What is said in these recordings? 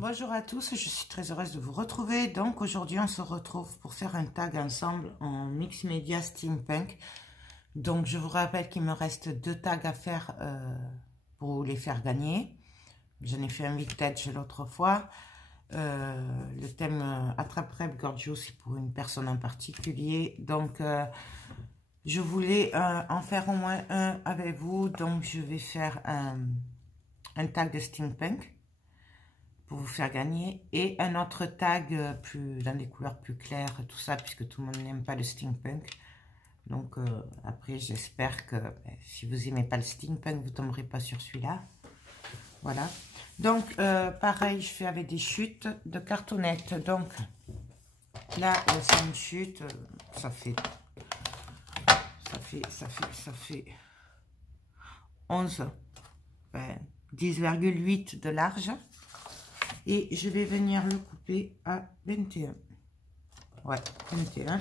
Bonjour à tous, je suis très heureuse de vous retrouver. Donc aujourd'hui on se retrouve pour faire un tag ensemble en mix média steampunk. Donc je vous rappelle qu'il me reste 2 tags à faire pour vous les faire gagner. J'en ai fait un vintage l'autre fois. Le thème attrape-rêve gorgeous, c'est pour une personne en particulier. Donc je voulais en faire au moins un avec vous. Donc je vais faire un tag de steampunk pour vous faire gagner, et un autre tag plus dans des couleurs plus claires, tout ça, puisque tout le monde n'aime pas le steampunk. Donc après j'espère que si vous aimez pas le steampunk, vous tomberez pas sur celui-là. Voilà, donc pareil, je fais avec des chutes de cartonnettes. Donc là c'est une chute, ça fait 11, 10,8 de large. Et je vais venir le couper à 21. Ouais, 21.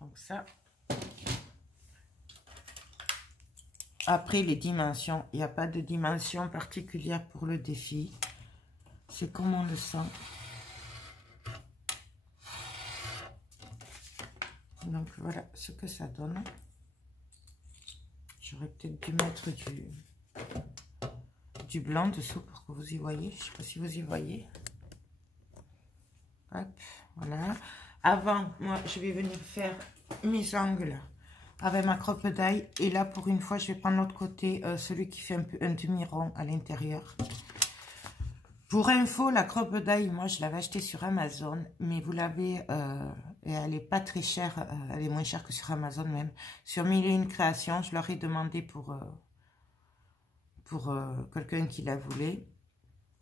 Donc ça. Après les dimensions, il n'y a pas de dimension particulière pour le défi. C'est comme on le sent. Donc voilà ce que ça donne. J'aurais peut-être dû mettre du blanc dessous pour que vous y voyez. Je ne sais pas si vous y voyez. Hop, voilà. Avant, moi, je vais venir faire mes angles avec ma croppe d'ail. Et là, pour une fois, je vais prendre l'autre côté, celui qui fait un demi-rond à l'intérieur. Pour info, la croppe d'ail, moi, je l'avais achetée sur Amazon. Mais vous l'avez, et elle n'est pas très chère. Elle est moins chère que sur Amazon même. Sur 1001 créations, je leur ai demandé pour quelqu'un qui la voulait.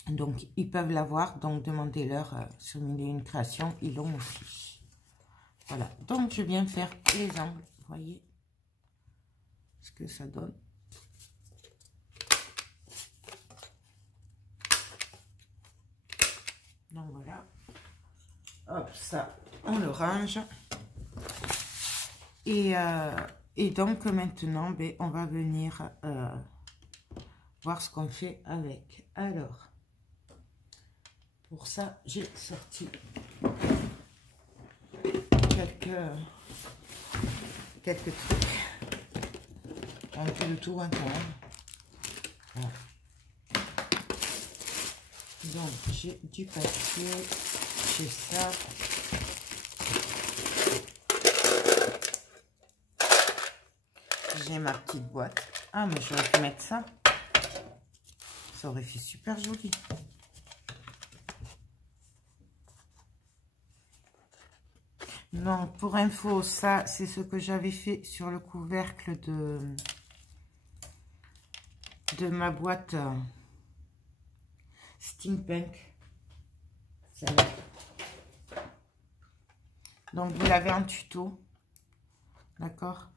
Donc, ils peuvent l'avoir. Donc, demandez-leur sur 1001 créations. Ils l'ont aussi. Voilà. Donc, je viens faire les angles. Vous voyez ce que ça donne. Donc, voilà. Hop, ça, on le range. Et donc, maintenant, ben, on va venir voir ce qu'on fait avec. Alors, pour ça, j'ai sorti quelques trucs. Un peu de tout, hein, quand même. Voilà. Donc, j'ai du papier, j'ai ça. J'ai ma petite boîte. Ah, mais j'aurais pu mettre ça. Ça aurait fait super joli. Non, pour info, ça, c'est ce que j'avais fait sur le couvercle de ma boîte steampunk. Celle-là. Donc, vous l'avez en tuto. D'accord,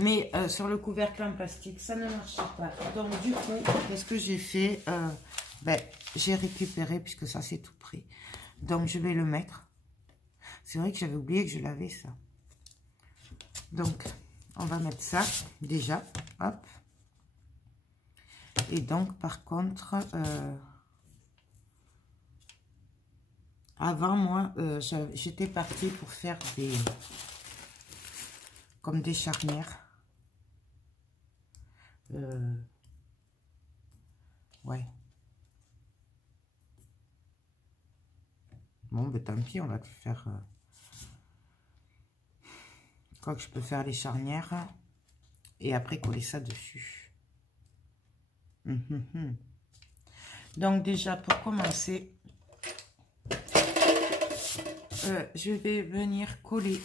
mais sur le couvercle en plastique, ça ne marche pas. Donc, du coup, qu'est-ce que j'ai fait? J'ai récupéré, puisque ça, c'est tout prêt. Donc, je vais le mettre. C'est vrai que j'avais oublié que je l'avais, ça. Donc, on va mettre ça, déjà. Hop. Et donc, par contre, avant, moi, j'étais partie pour faire comme des charnières. Ouais. Bon, ben tant pis, on va faire... Quoi que je peux faire les charnières et après coller ça dessus. Donc déjà, pour commencer, je vais venir coller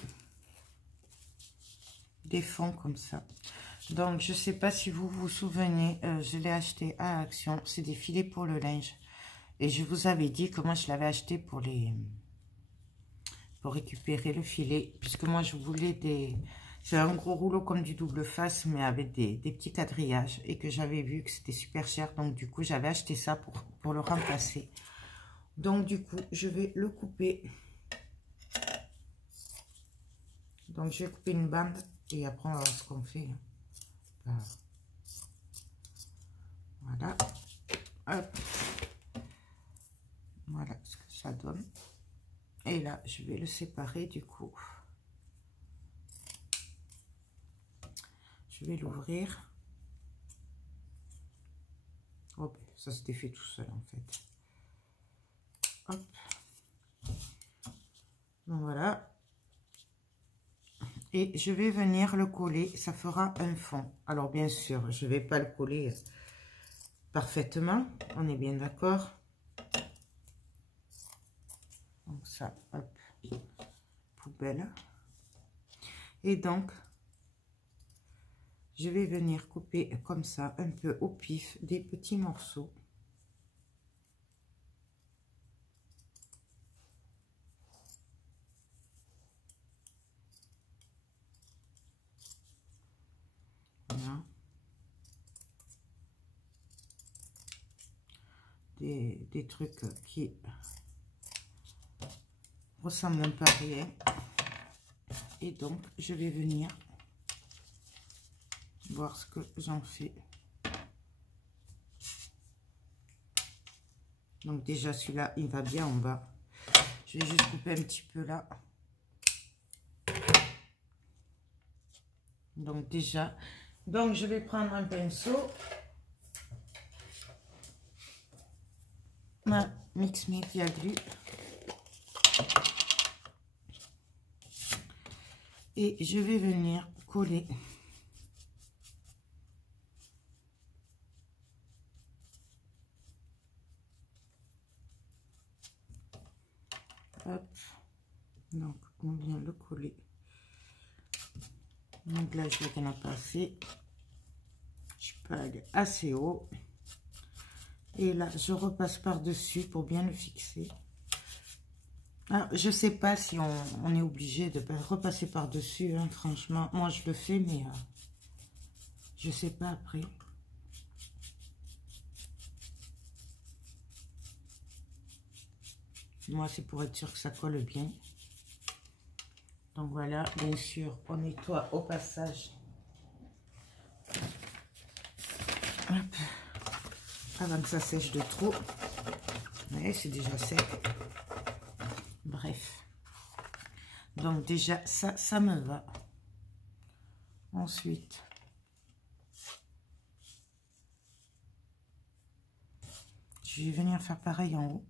des fonds comme ça. Donc, je sais pas si vous vous souvenez, je l'ai acheté à Action. C'est des filets pour le linge. Et je vous avais dit que moi, je l'avais acheté pour récupérer le filet. Puisque moi, je voulais c'est un gros rouleau comme du double face, mais avec des petits quadrillages. Et que j'avais vu que c'était super cher. Donc, du coup, j'avais acheté ça pour le remplacer. Donc, du coup, je vais le couper. Donc, je vais couper une bande. Et après, on va voir ce qu'on fait. Voilà. Hop. Voilà ce que ça donne. Et là, je vais le séparer du coup. Je vais l'ouvrir. Hop, ça se défait tout seul en fait. Hop. Donc voilà. Et je vais venir le coller. Ça fera un fond. Alors bien sûr, je ne vais pas le coller parfaitement. On est bien d'accord. Donc ça, hop. Poubelle. Et donc, je vais venir couper comme ça, un peu au pif, des petits morceaux. Voilà. Des trucs qui ressemblent un peu à rien. Et donc, je vais venir voir ce que j'en fais. Donc déjà, celui-là, il va bien en bas. Je vais juste couper un petit peu là. Donc déjà, donc je vais prendre un pinceau. Ma Mix Media Glue. Et je vais venir coller. Hop. Donc on vient le coller. Donc là, je vois qu'il n'y en a pas assez. Je peux aller assez haut. Et là, je repasse par-dessus pour bien le fixer. Alors, je sais pas si on est obligé de repasser par-dessus, hein, franchement. Moi, je le fais, mais je sais pas après. Moi, c'est pour être sûr que ça colle bien. Donc voilà, bien sûr, on nettoie au passage. Hop. Avant que ça sèche de trop. Ouais, c'est déjà sec. Bref. Donc déjà, ça me va. Ensuite, je vais venir faire pareil en haut.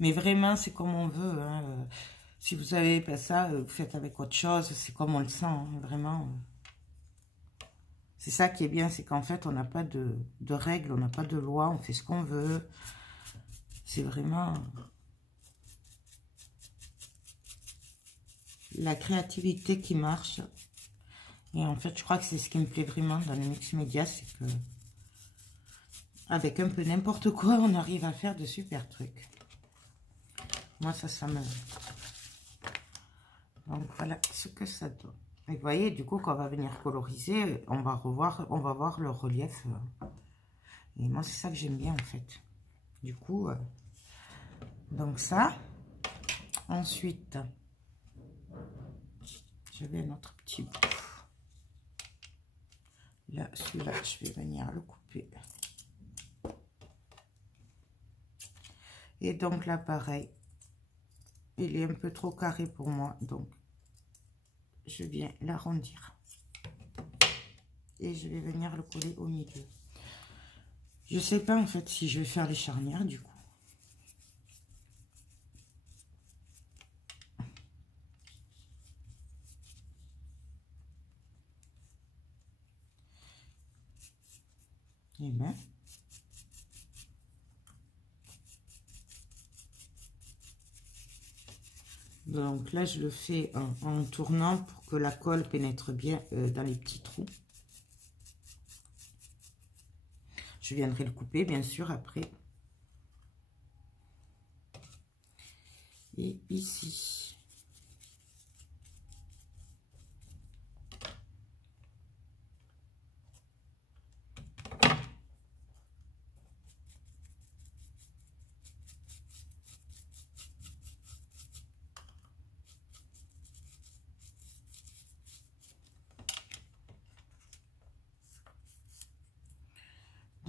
Mais vraiment, c'est comme on veut. Hein. Si vous n'avez pas ça, vous faites avec autre chose. C'est comme on le sent, hein, vraiment. C'est ça qui est bien, c'est qu'en fait, on n'a pas de règles, on n'a pas de loi, on fait ce qu'on veut. C'est vraiment la créativité qui marche. Et en fait, je crois que c'est ce qui me plaît vraiment dans les mix médias, c'est que avec un peu n'importe quoi, on arrive à faire de super trucs. Moi, ça me... Donc, voilà ce que ça donne. Et vous voyez, du coup, quand on va venir coloriser, on va voir le relief. Et moi, c'est ça que j'aime bien, en fait. Du coup, donc ça. Ensuite, j'avais un autre petit bout. Là, celui-là, je vais venir le couper. Et donc là, pareil. Il est un peu trop carré pour moi, donc je viens l'arrondir. Et je vais venir le coller au milieu. Je sais pas en fait si je vais faire les charnières du coup. Et bien. Donc là, je le fais en tournant pour que la colle pénètre bien dans les petits trous. Je viendrai le couper, bien sûr, après. Et ici.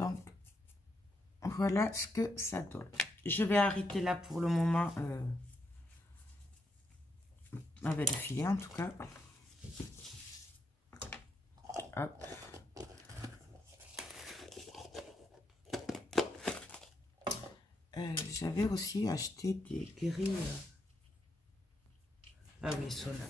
Donc, voilà ce que ça donne. Je vais arrêter là pour le moment avec le filet en tout cas. Hop. J'avais aussi acheté des grilles. Ah oui, ils sont là.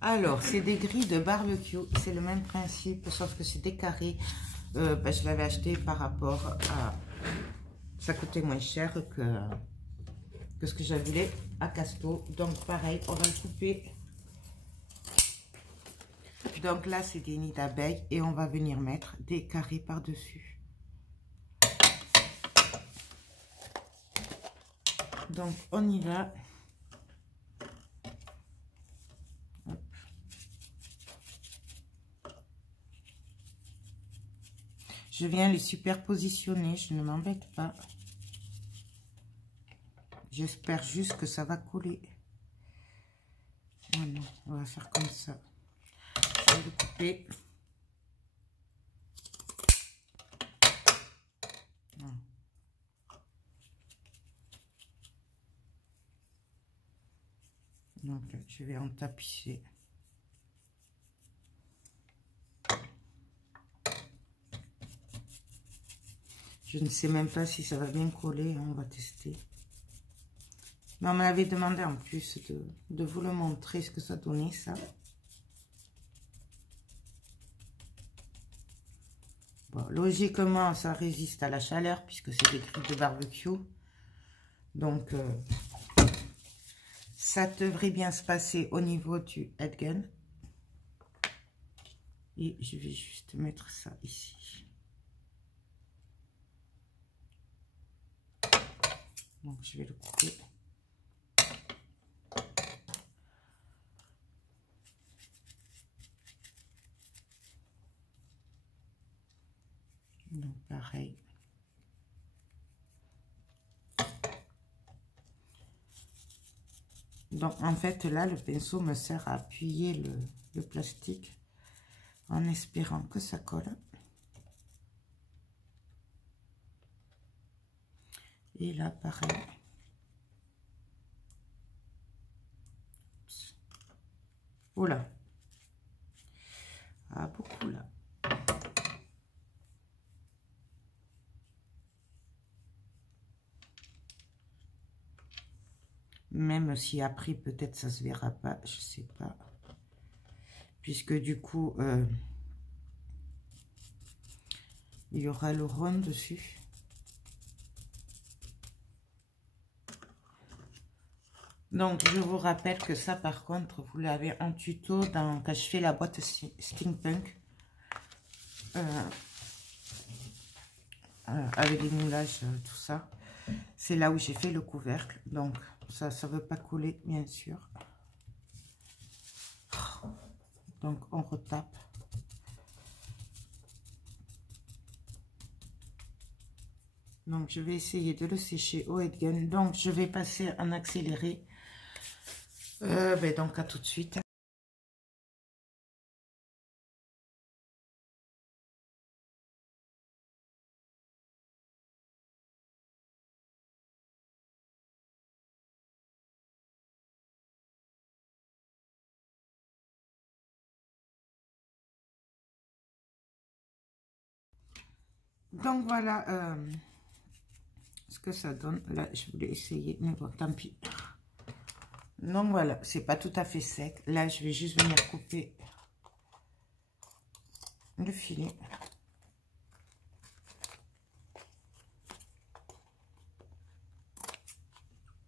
Alors, c'est des grilles de barbecue. C'est le même principe, sauf que c'est des carrés. Je l'avais acheté par rapport à... Ça coûtait moins cher que ce que j'avais à Casto. Donc, pareil, on va le couper. Donc là, c'est des nids d'abeilles et on va venir mettre des carrés par-dessus. Donc, on y va. Hop. Je viens les superpositionner, je ne m'embête pas. J'espère juste que ça va coller. Voilà, on va faire comme ça. Je vais le couper. Voilà. Donc, je vais en tapisser. Je ne sais même pas si ça va bien coller, on va tester. Mais on m'avait demandé en plus de vous le montrer ce que ça donnait, ça. Bon, logiquement, ça résiste à la chaleur puisque c'est des grilles de barbecue. Donc, ça devrait bien se passer au niveau du headgun. Et je vais juste mettre ça ici. Donc, je vais le couper. Donc, pareil. Donc, en fait, là, le pinceau me sert à appuyer le plastique en espérant que ça colle. Et là, pareil. Oh là. Ah, beaucoup là. Même si après, peut-être ça se verra pas, je sais pas. Puisque du coup, il y aura le rhum dessus. Donc, je vous rappelle que ça, par contre, vous l'avez en tuto quand je fais la boîte steampunk. Avec les moulages, tout ça. C'est là où j'ai fait le couvercle. Donc, ça ne veut pas coller, bien sûr. Donc, on retape. Donc, je vais essayer de le sécher au headgun. Donc, je vais passer en accéléré. Donc, à tout de suite. Donc, voilà ce que ça donne. Là, je voulais essayer, mais bon, tant pis. Donc, voilà, c'est pas tout à fait sec. Là, je vais juste venir couper le filet.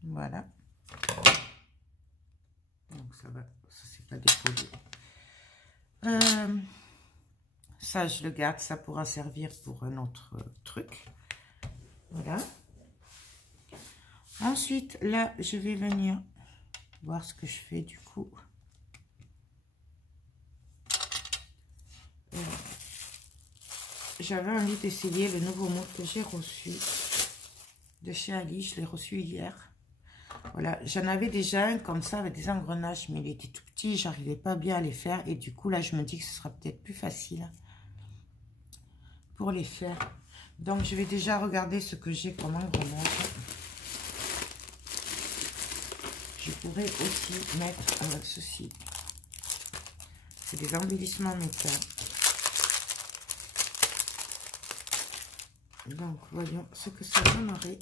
Voilà. Donc, ça va, ça c'est pas décollé. Ça, je le garde, ça pourra servir pour un autre truc. Voilà. Ensuite, là, je vais venir voir ce que je fais du coup. J'avais envie d'essayer le nouveau moule que j'ai reçu de chez Ali. Je l'ai reçu hier. Voilà, j'en avais déjà un comme ça avec des engrenages, mais il était tout petit, j'arrivais pas bien à les faire. Et du coup, là, je me dis que ce sera peut-être plus facile pour les faire. Donc, je vais déjà regarder ce que j'ai comme engrenage. Je pourrais aussi mettre avec ceci. C'est des embellissements métal. Donc, voyons ce que ça donnerait.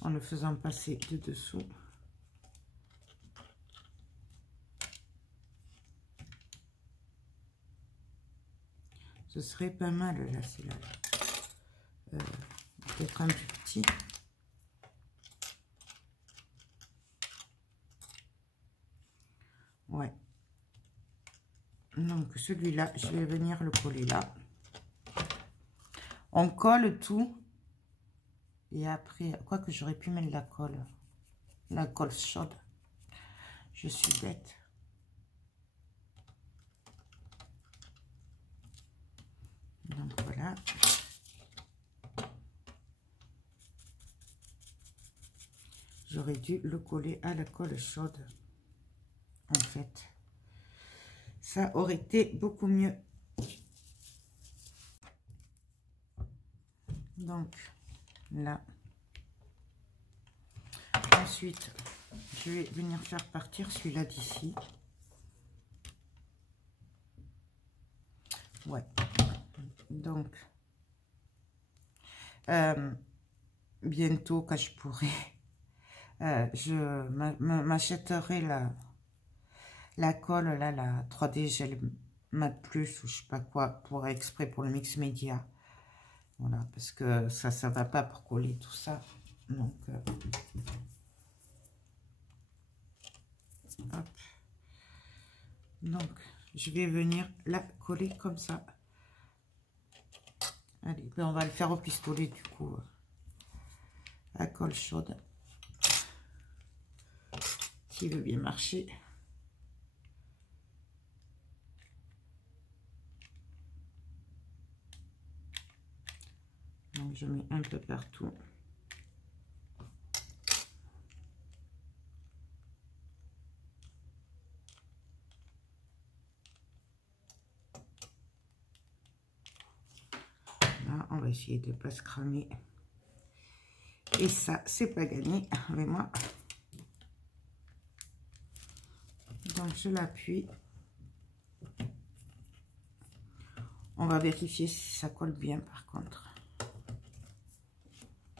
En le faisant passer de dessous. Ce serait pas mal, là, c'est là. Peut-être un plus petit. Ouais. Donc, celui-là, je vais venir le coller là. On colle tout. Et après, quoi que j'aurais pu mettre la colle chaude. Je suis bête. Donc, voilà. J'aurais dû le coller à la colle chaude. En fait, ça aurait été beaucoup mieux. Donc, là. Ensuite, je vais venir faire partir celui-là d'ici. Ouais. Donc, bientôt, quand je pourrai, je m'achèterai la colle, là, la 3D Gel Mat Plus, ou je sais pas quoi, pour exprès pour le mix média. Voilà, parce que ça va pas pour coller tout ça. Donc, hop. Donc, je vais venir la coller comme ça. Allez, ben on va le faire au pistolet du coup. À colle chaude. S'il veut bien marcher. Donc, je mets un peu partout. Là, on va essayer de ne pas se cramer. Et ça, c'est pas gagné avec moi. Donc, je l'appuie. On va vérifier si ça colle bien, par contre.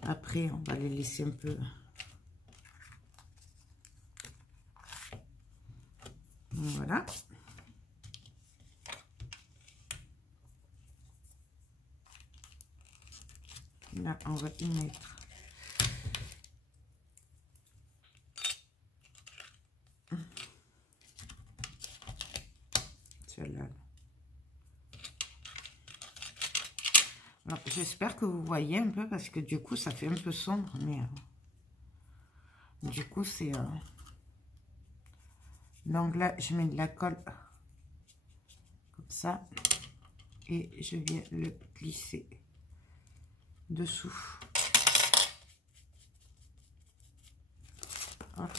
Après, on va les laisser un peu. Voilà. Là, on va y mettre. Celle-là. J'espère que vous voyez un peu parce que du coup, ça fait un peu sombre. Mais du coup, c'est... Donc là, je mets de la colle comme ça. Et je viens le glisser dessous. Hop.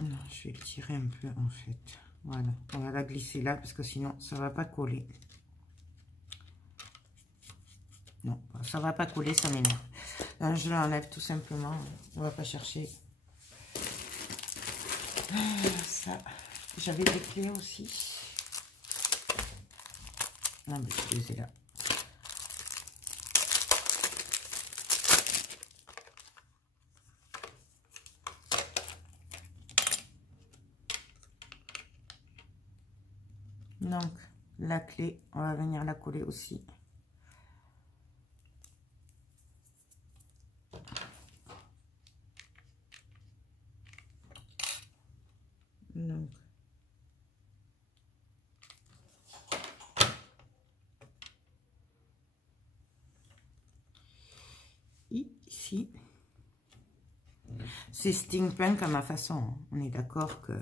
Non, je vais le tirer un peu en fait. Voilà, on va la glisser là parce que sinon ça va pas coller. Non, ça va pas coller, ça m'énerve. Je l'enlève tout simplement. On va pas chercher. Ça, j'avais des clés aussi. Non, mais je les ai là. Donc, la clé, on va venir la coller aussi. Donc, ici. C'est steampunk à ma façon. On est d'accord que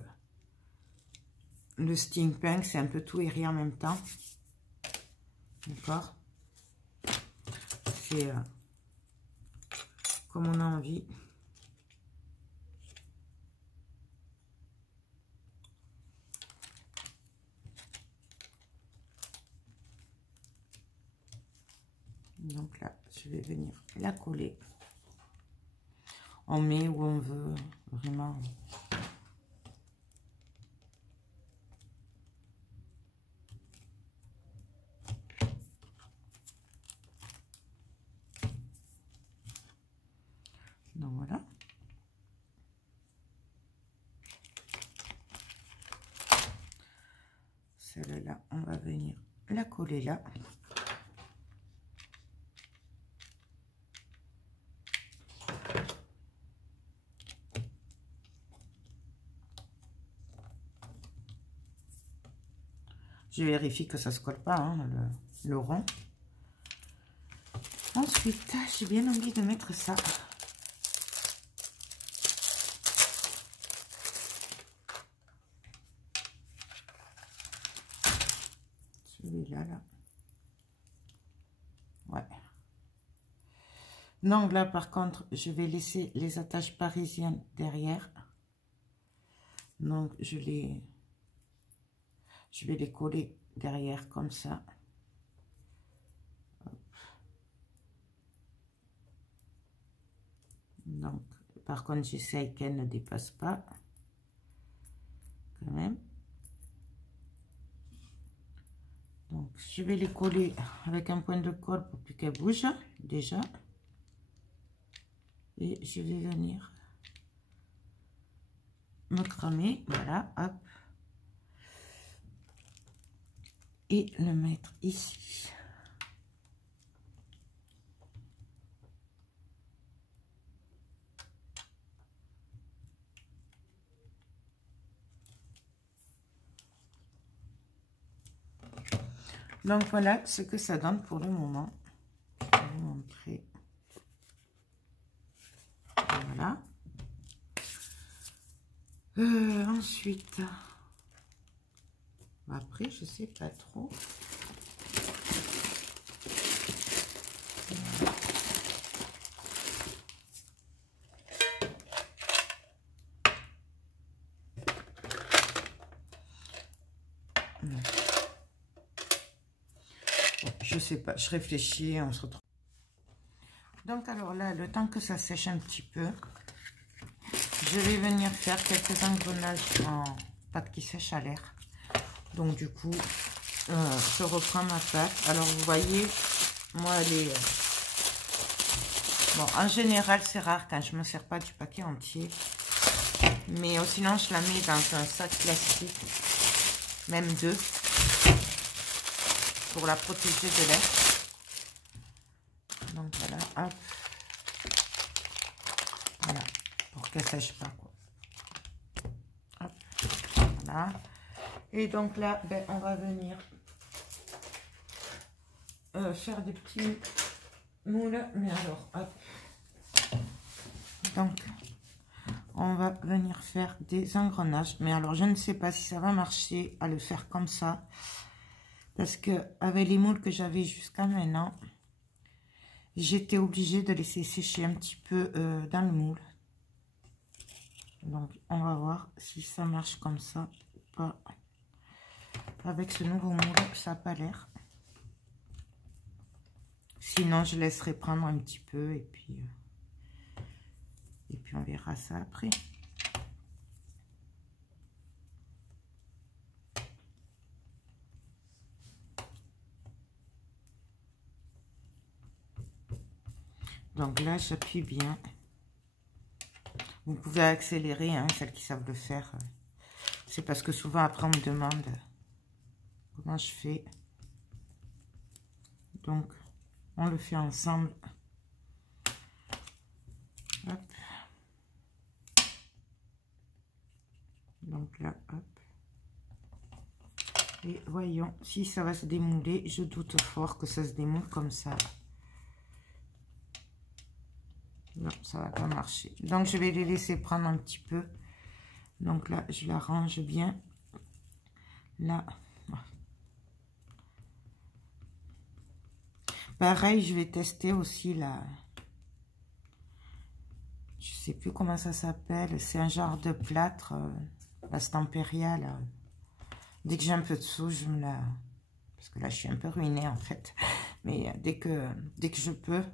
le steampunk, c'est un peu tout et rien en même temps. D'accord? C'est comme on a envie. Donc là, je vais venir la coller. On met où on veut, vraiment. Donc voilà. Celle-là, on va venir la coller là. Je vérifie que ça ne se colle pas, hein, le rond. Ensuite, j'ai bien envie de mettre ça. Celui-là, là. Ouais. Donc là, par contre, je vais laisser les attaches parisiennes derrière. Donc, je vais les coller derrière comme ça. Hop. Donc, par contre, j'essaye qu'elle ne dépasse pas. Quand même. Donc, je vais les coller avec un point de colle pour plus qu'elles bougent, déjà. Et je vais venir me cramer, voilà, hop. Et le mettre ici. Donc voilà ce que ça donne pour le moment. Je vais vous montrer. Voilà. Ensuite, après, je sais pas trop. Je sais pas, je réfléchis, on se retrouve. Donc alors là, le temps que ça sèche un petit peu, je vais venir faire quelques engrenages en pâte qui sèche à l'air. Donc du coup, je reprends ma pâte. Alors vous voyez, moi elle est... bon, en général c'est rare quand je me sers pas du paquet entier. Mais sinon je la mets dans un sac plastique, même deux, pour la protéger de l'air. Donc voilà, hop. Voilà, pour qu'elle sèche pas, quoi. Hop, voilà. Et donc là, ben, on va venir faire des petits moules. Mais alors, hop. Donc, on va venir faire des engrenages. Mais alors, je ne sais pas si ça va marcher à le faire comme ça. Parce que avec les moules que j'avais jusqu'à maintenant, j'étais obligée de laisser sécher un petit peu dans le moule. Donc, on va voir si ça marche comme ça ou pas. Avec ce nouveau moule, ça n'a pas l'air. Sinon, je laisserai prendre un petit peu et puis on verra ça après. Donc là, j'appuie bien. Vous pouvez accélérer, hein, celles qui savent le faire. C'est parce que souvent, après, on me demande comment je fais. Donc, on le fait ensemble. Hop. Donc là, hop. Et voyons si ça va se démouler. Je doute fort que ça se démoule comme ça. Non, ça va pas marcher. Donc, je vais les laisser prendre un petit peu. Donc là, je l'arrange bien. Là. Pareil, je vais tester aussi la... Je sais plus comment ça s'appelle. C'est un genre de plâtre. La Stamperia, là. Dès que j'ai un peu de sous, je me la... Parce que là, je suis un peu ruinée, en fait. Mais dès que je peux,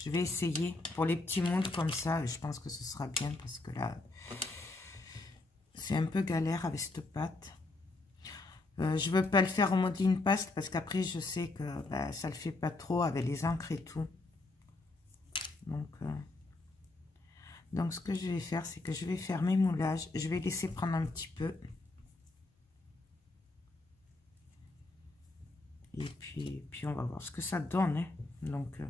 je vais essayer. Pour les petits moules comme ça, je pense que ce sera bien. Parce que là, c'est un peu galère avec cette pâte. Je veux pas le faire en modeling paste parce qu'après je sais que bah, ça le fait pas trop avec les encres et tout. Donc ce que je vais faire, c'est que je vais faire mes moulages. Je vais laisser prendre un petit peu. Et puis on va voir ce que ça donne. Hein. Donc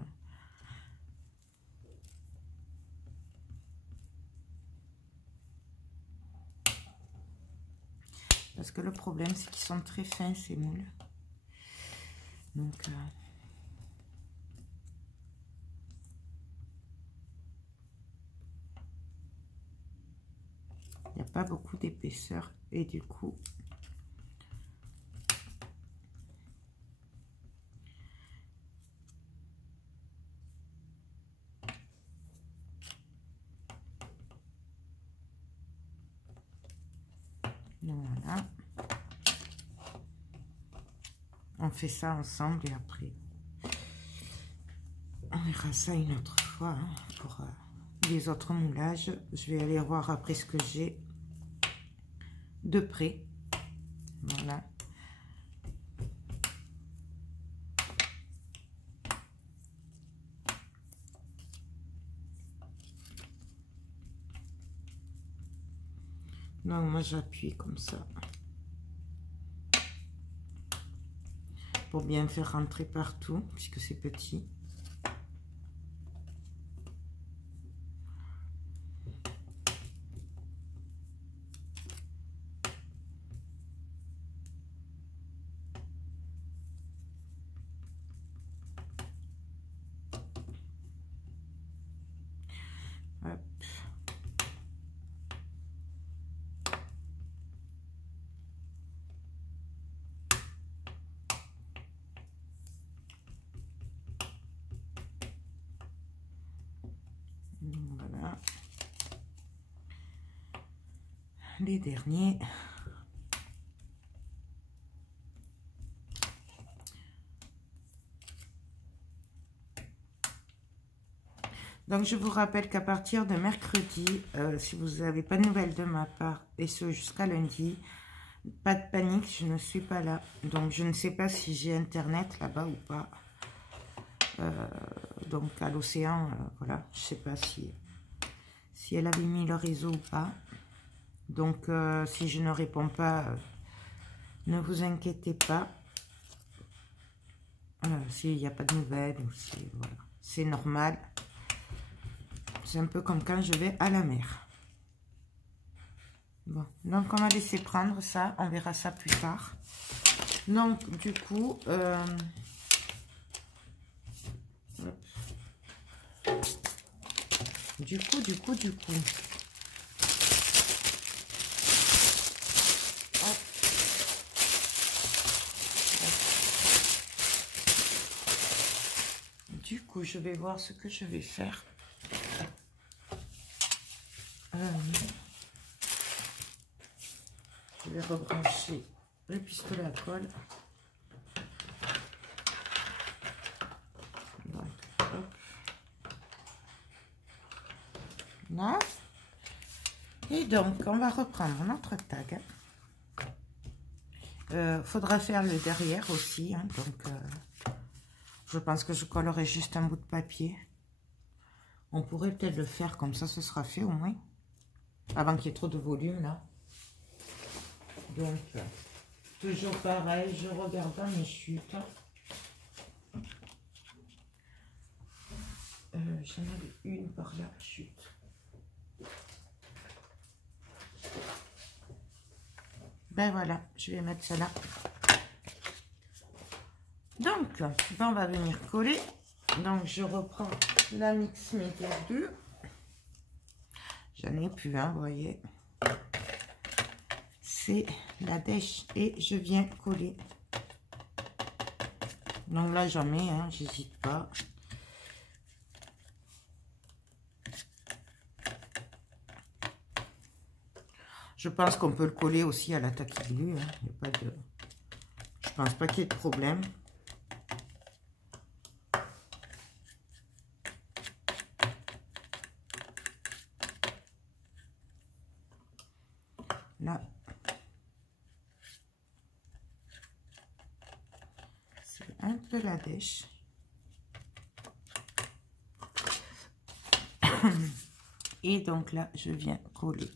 parce que le problème, c'est qu'ils sont très fins, ces moules. Donc, il n'y a pas beaucoup d'épaisseur. Et du coup, voilà. On fait ça ensemble et après, on verra ça une autre fois. Hein, pour les autres moulages, je vais aller voir après ce que j'ai de près. Voilà. Donc moi j'appuie comme ça. Pour bien faire rentrer partout, puisque c'est petit. Hop. Voilà. Les derniers. Donc, je vous rappelle qu'à partir de mercredi, si vous n'avez pas de nouvelles de ma part, et ce jusqu'à lundi, pas de panique, je ne suis pas là. Donc, je ne sais pas si j'ai Internet là-bas ou pas. Donc, à l'océan, voilà, je ne sais pas si elle avait mis le réseau ou pas. Donc, si je ne réponds pas, ne vous inquiétez pas. S'il n'y a pas de nouvelles, voilà, c'est normal. C'est un peu comme quand je vais à la mer. Bon, donc on va laisser prendre ça. On verra ça plus tard. Donc, du coup... Du coup... Hop. Du coup, je vais voir ce que je vais faire. Je vais rebrancher le pistolet à colle. Donc, hop. Là. Et donc, on va reprendre notre tag. Faudra faire le derrière aussi. Hein, donc, je pense que je collerai juste un bout de papier. On pourrait peut-être le faire comme ça, ce sera fait au moins. Avant qu'il y ait trop de volume là. Donc, toujours pareil, je regarde dans mes chutes. J'en avais une par là, chute. Ben voilà, je vais mettre ça là. Donc, ben on va venir coller. Donc, je reprends la Mix Media 2. J'en ai plus, hein, vous voyez. c'est la dèche et je viens coller. Donc là, jamais, hein, j'hésite pas. Je pense qu'on peut le coller aussi à la tacky glue. Hein. Il y a pas de... Je pense pas qu'il y ait de problème. Là, c'est un peu la dèche. Et donc là, je viens coller.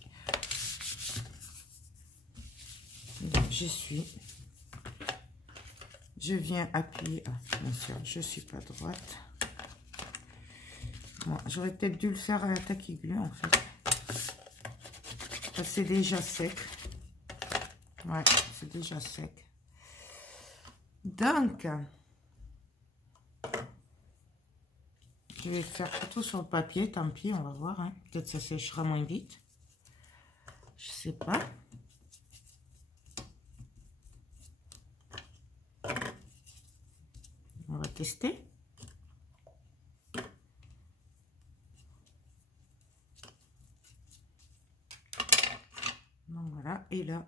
Donc, je viens appuyer. Ah, bien sûr, je suis pas droite. Bon, j'aurais peut-être dû le faire à la tacky glue en fait. C'est déjà sec. Ouais, c'est déjà sec. Donc, je vais le faire plutôt sur le papier. Tant pis, on va voir. Hein. Peut-être ça séchera moins vite. Je sais pas. On va tester. Donc voilà, et là,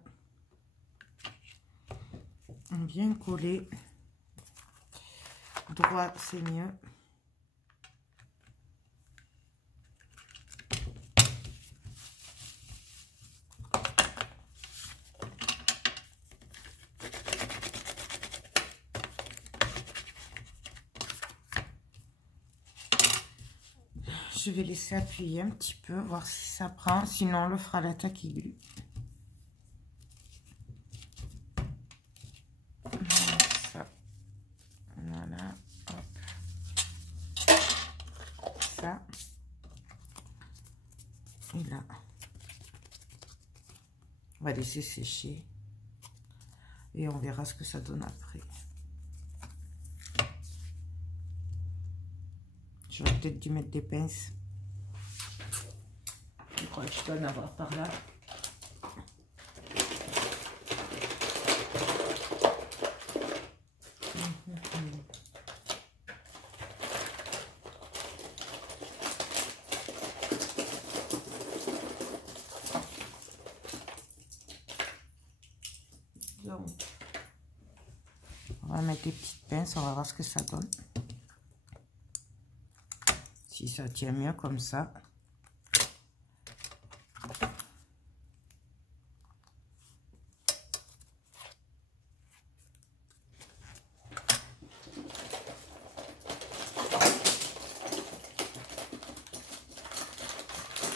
on vient coller. Droit, c'est mieux. Je vais laisser appuyer un petit peu, voir si ça prend. Sinon, on le fera à la tacky glue. Ça. Voilà. Hop. Ça. Et là. On va laisser sécher. Et on verra ce que ça donne après. J'aurais peut-être dû mettre des pinces. Je crois que je dois en avoir par là. Donc, on va mettre des petites pinces, on va voir ce que ça donne. Si ça tient mieux comme ça.